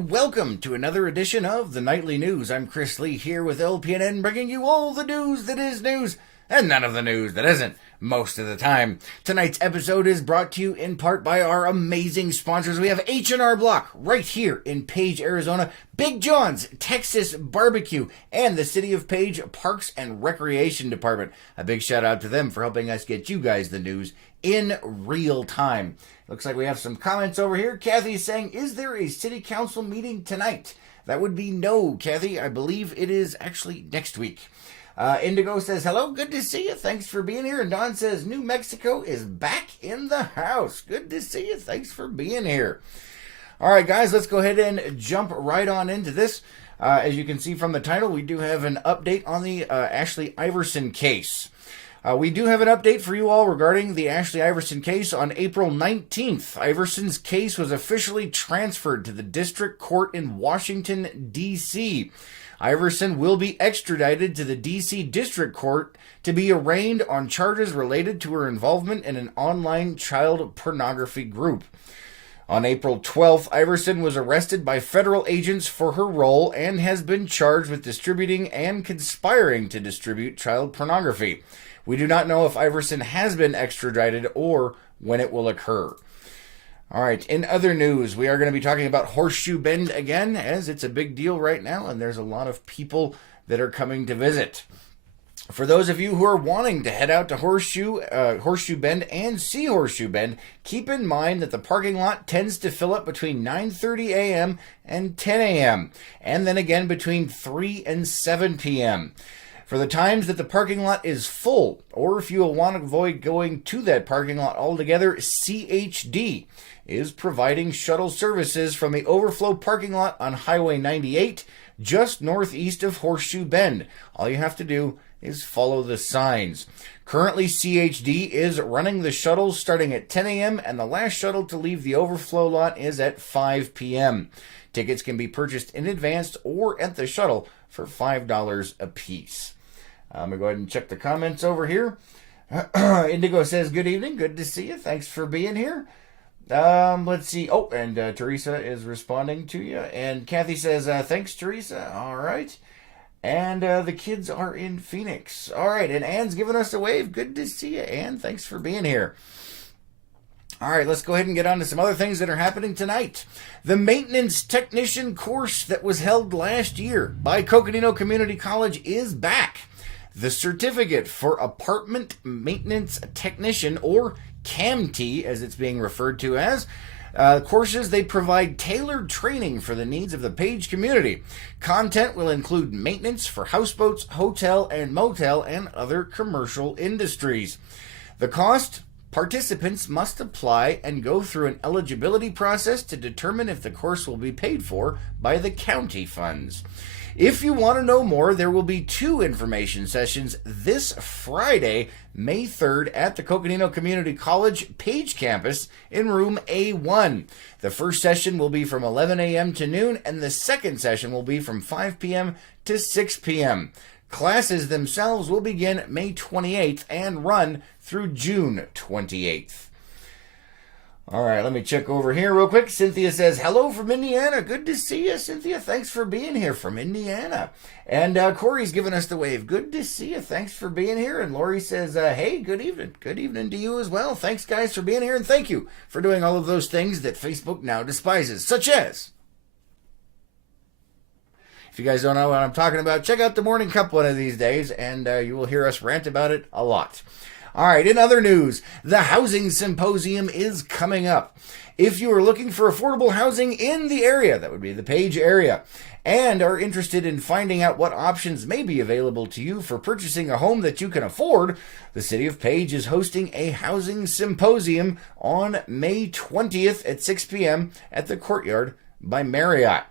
and welcome to another edition of the Nightly News. I'm Chris Lee here with LPNN, bringing you all the news that is news and none of the news that isn't most of the time. Tonight's episode is brought to you in part by our amazing sponsors. We have H&R Block right here in Page, Arizona, Big John's Texas Barbecue, and the City of Page Parks and Recreation Department. A big shout out to them for helping us get you guys the news in real time. Looks like we have some comments over here. Kathy is saying, is there a city council meeting tonight? That would be no, Kathy. I believe it is actually next week. Indigo says, hello, good to see you. Thanks for being here. And Don says, New Mexico is back in the house. Good to see you. Thanks for being here. All right, guys, let's go ahead and jump right on into this. As you can see from the title, we do have an update on the Ashley Iverson case. We do have an update for you all regarding the Ashley Iverson case. On April 19th, Iverson's case was officially transferred to the District Court in Washington, D.C. Iverson will be extradited to the D.C. District Court to be arraigned on charges related to her involvement in an online child pornography group. On April 12th, Iverson was arrested by federal agents for her role and has been charged with distributing and conspiring to distribute child pornography. We do not know if Iverson has been extradited or when it will occur. All right, in other news, we are going to be talking about Horseshoe Bend again, as it's a big deal right now, and there's a lot of people that are coming to visit. For those of you who are wanting to head out to Horseshoe Bend and see Horseshoe Bend, keep in mind that the parking lot tends to fill up between 9:30 a.m. and 10 a.m., and then again between 3 and 7 p.m. For the times that the parking lot is full, or if you will want to avoid going to that parking lot altogether, CHD is providing shuttle services from the overflow parking lot on Highway 98, just northeast of Horseshoe Bend. All you have to do is follow the signs. Currently, CHD is running the shuttles starting at 10 a.m., and the last shuttle to leave the overflow lot is at 5 p.m. Tickets can be purchased in advance or at the shuttle for $5 a piece. I'm going to go ahead and check the comments over here. Indigo says, good evening. Good to see you. Thanks for being here. Let's see. Oh, and Teresa is responding to you. And Kathy says, thanks, Teresa. All right. And the kids are in Phoenix. All right. And Anne's giving us a wave. Good to see you, Anne. Thanks for being here. All right, let's go ahead and get on to some other things that are happening tonight. The maintenance technician course that was held last year by Coconino Community College is back. The certificate for apartment maintenance technician, or CAMT as it's being referred to as, courses, they provide tailored training for the needs of the Page community. Content will include maintenance for houseboats, hotel and motel, and other commercial industries. The cost: participants must apply and go through an eligibility process to determine if the course will be paid for by the county funds. If you want to know more, there will be 2 information sessions this Friday, May 3rd, at the Coconino Community College Page campus in room A1. The first session will be from 11 a.m. to noon, and the second session will be from 5 p.m. to 6 p.m. Classes themselves will begin May 28th and run through June 28th. All right, let me check over here real quick. Cynthia says, hello from Indiana. Good to see you, Cynthia. Thanks for being here from Indiana. And Corey's giving us the wave. Good to see you. Thanks for being here. And Lori says, hey, good evening. Good evening to you as well. Thanks, guys, for being here. And thank you for doing all of those things that Facebook now despises, such as, if you guys don't know what I'm talking about, check out the Morning Cup one of these days, and you will hear us rant about it a lot. All right, in other news, the Housing Symposium is coming up. If you are looking for affordable housing in the area, that would be the Page area, and are interested in finding out what options may be available to you for purchasing a home that you can afford, the City of Page is hosting a Housing Symposium on May 20th at 6 p.m. at the Courtyard by Marriott.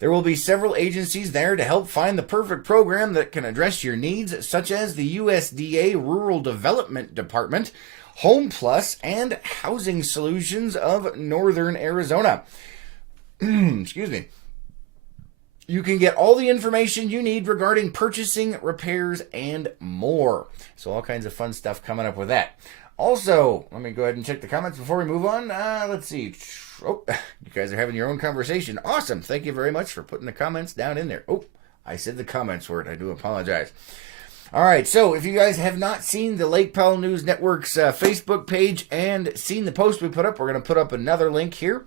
There will be several agencies there to help find the perfect program that can address your needs, such as the USDA Rural Development Department, Home Plus, and Housing Solutions of Northern Arizona. Excuse me. You can get all the information you need regarding purchasing, repairs, and more. So all kinds of fun stuff coming up with that. Also, let me go ahead and check the comments before we move on. Let's see. Oh, you guys are having your own conversation. Awesome. Thank you very much for putting the comments down in there. Oh, I said the comments word. I do apologize. All right, so if you guys have not seen the Lake Powell News Network's Facebook page and seen the post we put up, we're going to put up another link here,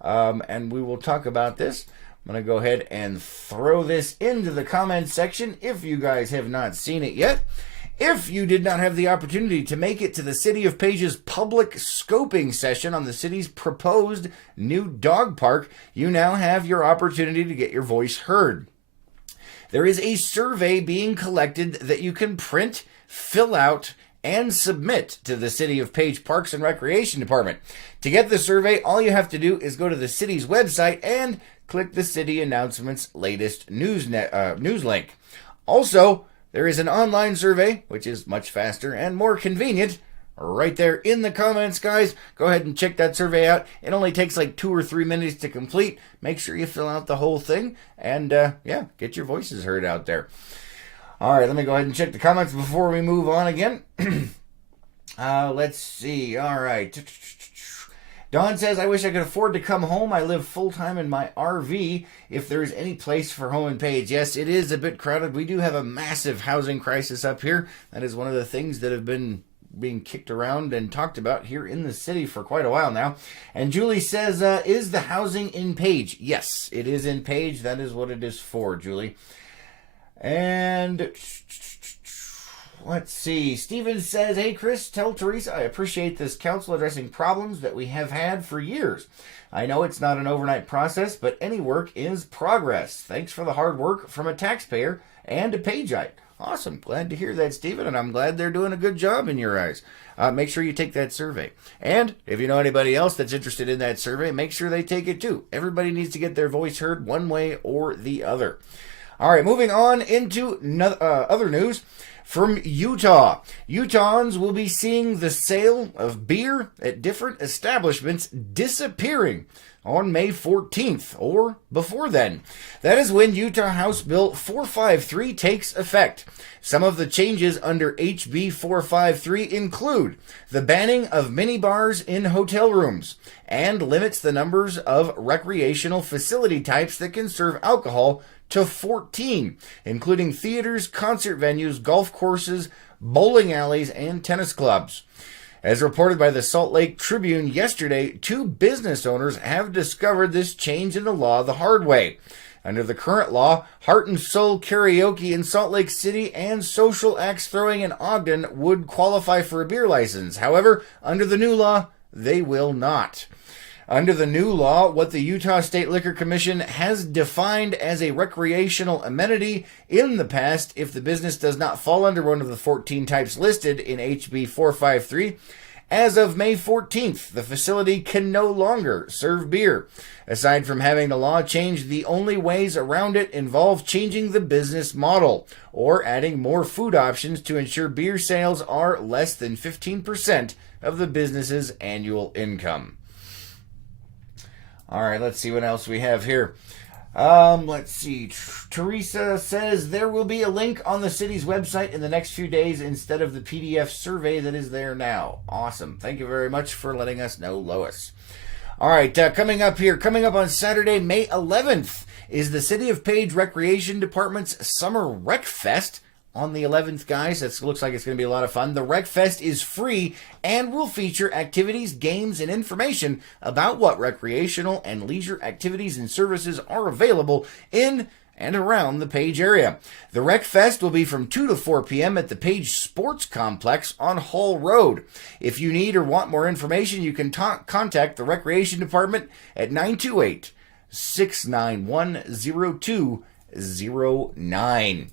and we will talk about this. I'm going to go ahead and throw this into the comments section if you guys have not seen it yet. If you did not have the opportunity to make it to the City of Page's public scoping session on the city's proposed new dog park, you now have your opportunity to get your voice heard. There is a survey being collected that you can print, fill out, and submit to the City of Page Parks and Recreation Department. To get the survey, all you have to do is go to the city's website and click the city announcements latest news link. Also, there is an online survey, which is much faster and more convenient, right there in the comments, guys. Go ahead and check that survey out. It only takes like 2 or 3 minutes to complete. Make sure you fill out the whole thing and, get your voices heard out there. All right, let me go ahead and check the comments before we move on again. Let's see. All right. Don says, I wish I could afford to come home. I live full-time in my RV. If there is any place for home in Page. Yes, it is a bit crowded. We do have a massive housing crisis up here. That is one of the things that have been being kicked around and talked about here in the city for quite a while now. And Julie says, is the housing in Page? Yes, it is in Page. That is what it is for, Julie. And let's see. Steven says, hey, Chris, tell Teresa I appreciate this council addressing problems that we have had for years. I know it's not an overnight process, but any work is progress. Thanks for the hard work from a taxpayer and a Pageite. Awesome. Glad to hear that, Stephen, and I'm glad they're doing a good job in your eyes. Make sure you take that survey. And if you know anybody else that's interested in that survey, make sure they take it too. Everybody needs to get their voice heard one way or the other. All right, moving on into other news from Utah. Utahns will be seeing the sale of beer at different establishments disappearing on May 14th, or before then. That is when Utah House Bill 453 takes effect. Some of the changes under HB 453 include the banning of minibars in hotel rooms and limits the numbers of recreational facility types that can serve alcohol to 14, including theaters, concert venues, golf courses, bowling alleys, and tennis clubs. As reported by the Salt Lake Tribune yesterday, 2 business owners have discovered this change in the law the hard way. Under the current law, Heart and Soul Karaoke in Salt Lake City and Social Axe Throwing in Ogden would qualify for a beer license. However, under the new law, they will not. Under the new law, what the Utah State Liquor Commission has defined as a recreational amenity in the past, if the business does not fall under one of the 14 types listed in HB 453, as of May 14th, the facility can no longer serve beer. Aside from having the law changed, the only ways around it involve changing the business model or adding more food options to ensure beer sales are less than 15% of the business's annual income. All right, let's see what else we have here. Let's see. Teresa says there will be a link on the city's website in the next few days instead of the PDF survey that is there now. Awesome. Thank you very much for letting us know, Lois. All right, coming up on Saturday, May 11th, is the City of Page Recreation Department's Summer Rec Fest. On the 11th, guys, it looks like it's going to be a lot of fun. The Rec Fest is free and will feature activities, games, and information about what recreational and leisure activities and services are available in and around the Page area. The Rec Fest will be from 2 to 4 p.m. at the Page Sports Complex on Hall Road. If you need or want more information, you can contact the Recreation Department at 928-691-0209.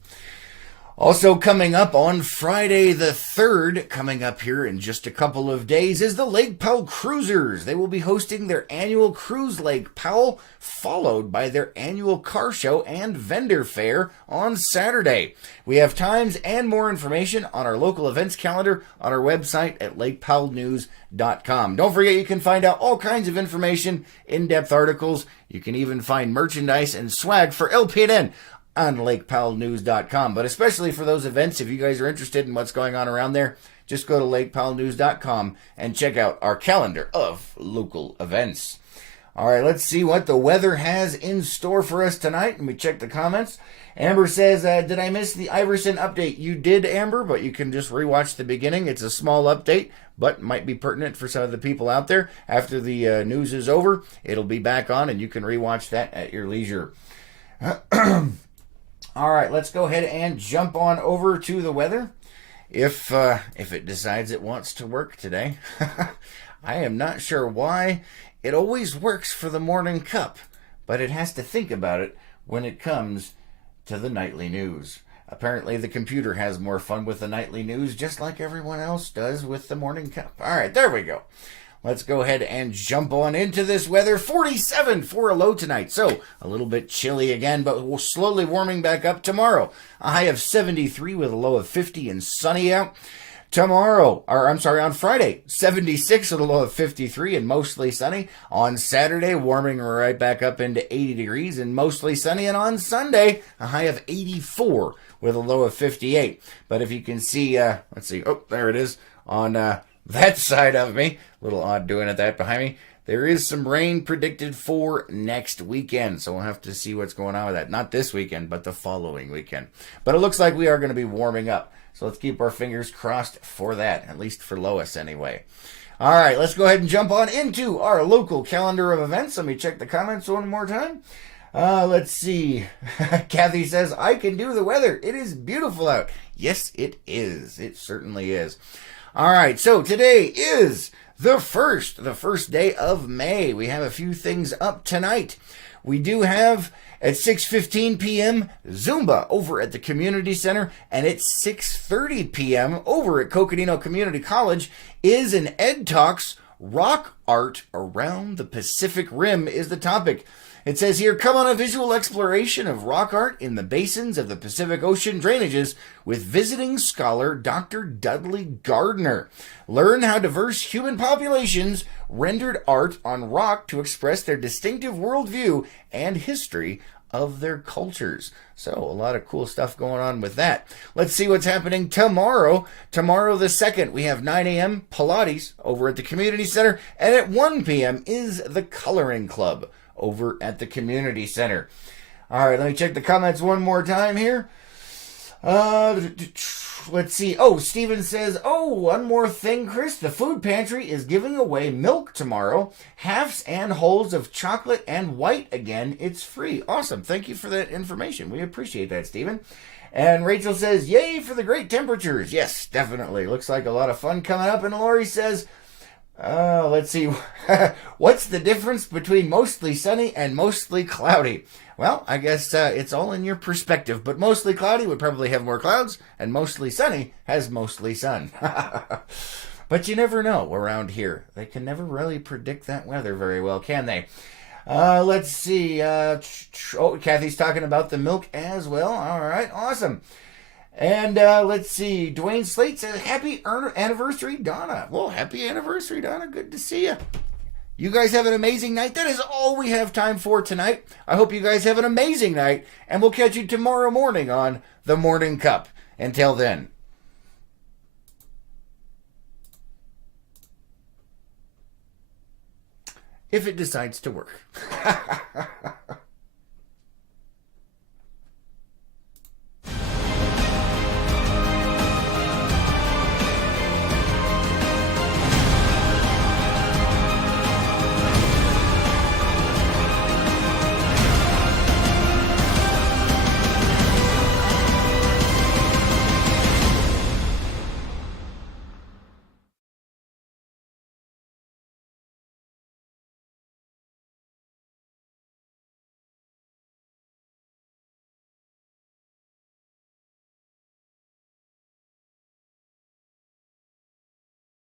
Also coming up on Friday the 3rd, coming up here in just a couple of days, is the Lake Powell Cruisers. They will be hosting their annual Cruise Lake Powell, followed by their annual car show and vendor fair on Saturday. We have times and more information on our local events calendar on our website at lakepowellnews.com. Don't forget you can find out all kinds of information, in-depth articles. You can even find merchandise and swag for LPN on lakepowellnews.com. But especially for those events, if you guys are interested in what's going on around there, just go to lakepowellnews.com and check out our calendar of local events. All right, let's see what the weather has in store for us tonight. Let me check the comments. Amber says, did I miss the Iverson update? You did, Amber, but you can just rewatch the beginning. It's a small update, but might be pertinent for some of the people out there. After the news is over, it'll be back on, and you can rewatch that at your leisure. All right, let's go ahead and jump on over to the weather. If it decides it wants to work today. I am not sure why. It always works for the morning cup, but it has to think about it when it comes to the nightly news. Apparently the computer has more fun with the nightly news, just like everyone else does with the morning cup. All right, there we go. Let's go ahead and jump on into this weather. 47 for a low tonight. So a little bit chilly again, but we're slowly warming back up tomorrow. A high of 73 with a low of 50 and sunny out. On Friday, 76 with a low of 53 and mostly sunny. On Saturday, warming right back up into 80 degrees and mostly sunny. And on Sunday, a high of 84 with a low of 58. But if you can see, let's see. Oh, there it is on that side of me. A little odd doing it that behind me. There is some rain predicted for next weekend, so we'll have to see what's going on with that. Not this weekend, but the following weekend. But it looks like we are going to be warming up. So let's keep our fingers crossed for that, at least for Lois anyway. All right, let's go ahead and jump on into our local calendar of events. Let me check the comments one more time. Let's see. Kathy says, I can do the weather. It is beautiful out. Yes, it is. It certainly is. All right, so today is the first day of May. We have a few things up tonight. We do have at 6:15 p.m. Zumba over at the Community Center, and at 6:30 p.m. over at Coconino Community College is an Ed Talks Rock Art Around the Pacific Rim is the topic. It says here, come on a visual exploration of rock art in the basins of the Pacific Ocean drainages with visiting scholar Dr. Dudley Gardner. Learn how diverse human populations rendered art on rock to express their distinctive worldview and history of their cultures. So a lot of cool stuff going on with that. Let's see what's happening tomorrow. Tomorrow the 2nd, we have 9 a.m. Pilates over at the Community Center, and at 1 p.m. is the Coloring Club over at the Community Center. All right, let me check the comments one more time here. Let's see. Oh, Steven says, one more thing, Chris. The food pantry is giving away milk tomorrow. Halves and wholes of chocolate and white again. It's free. Awesome. Thank you for that information. We appreciate that, Steven. And Rachel says, yay for the great temperatures. Yes, definitely. Looks like a lot of fun coming up. And Lori says, let's see. What's the difference between mostly sunny and mostly cloudy? Well, I guess it's all in your perspective, but mostly cloudy would probably have more clouds, and mostly sunny has mostly sun. But you never know around here. They can never really predict that weather very well, can they? Let's see. Kathy's talking about the milk as well. All right, awesome. And let's see. Dwayne Slate says, happy anniversary, Donna. Well, happy anniversary, Donna. Good to see you. You guys have an amazing night. That is all we have time for tonight. I hope you guys have an amazing night, and we'll catch you tomorrow morning on The Morning Cup. Until then. If it decides to work.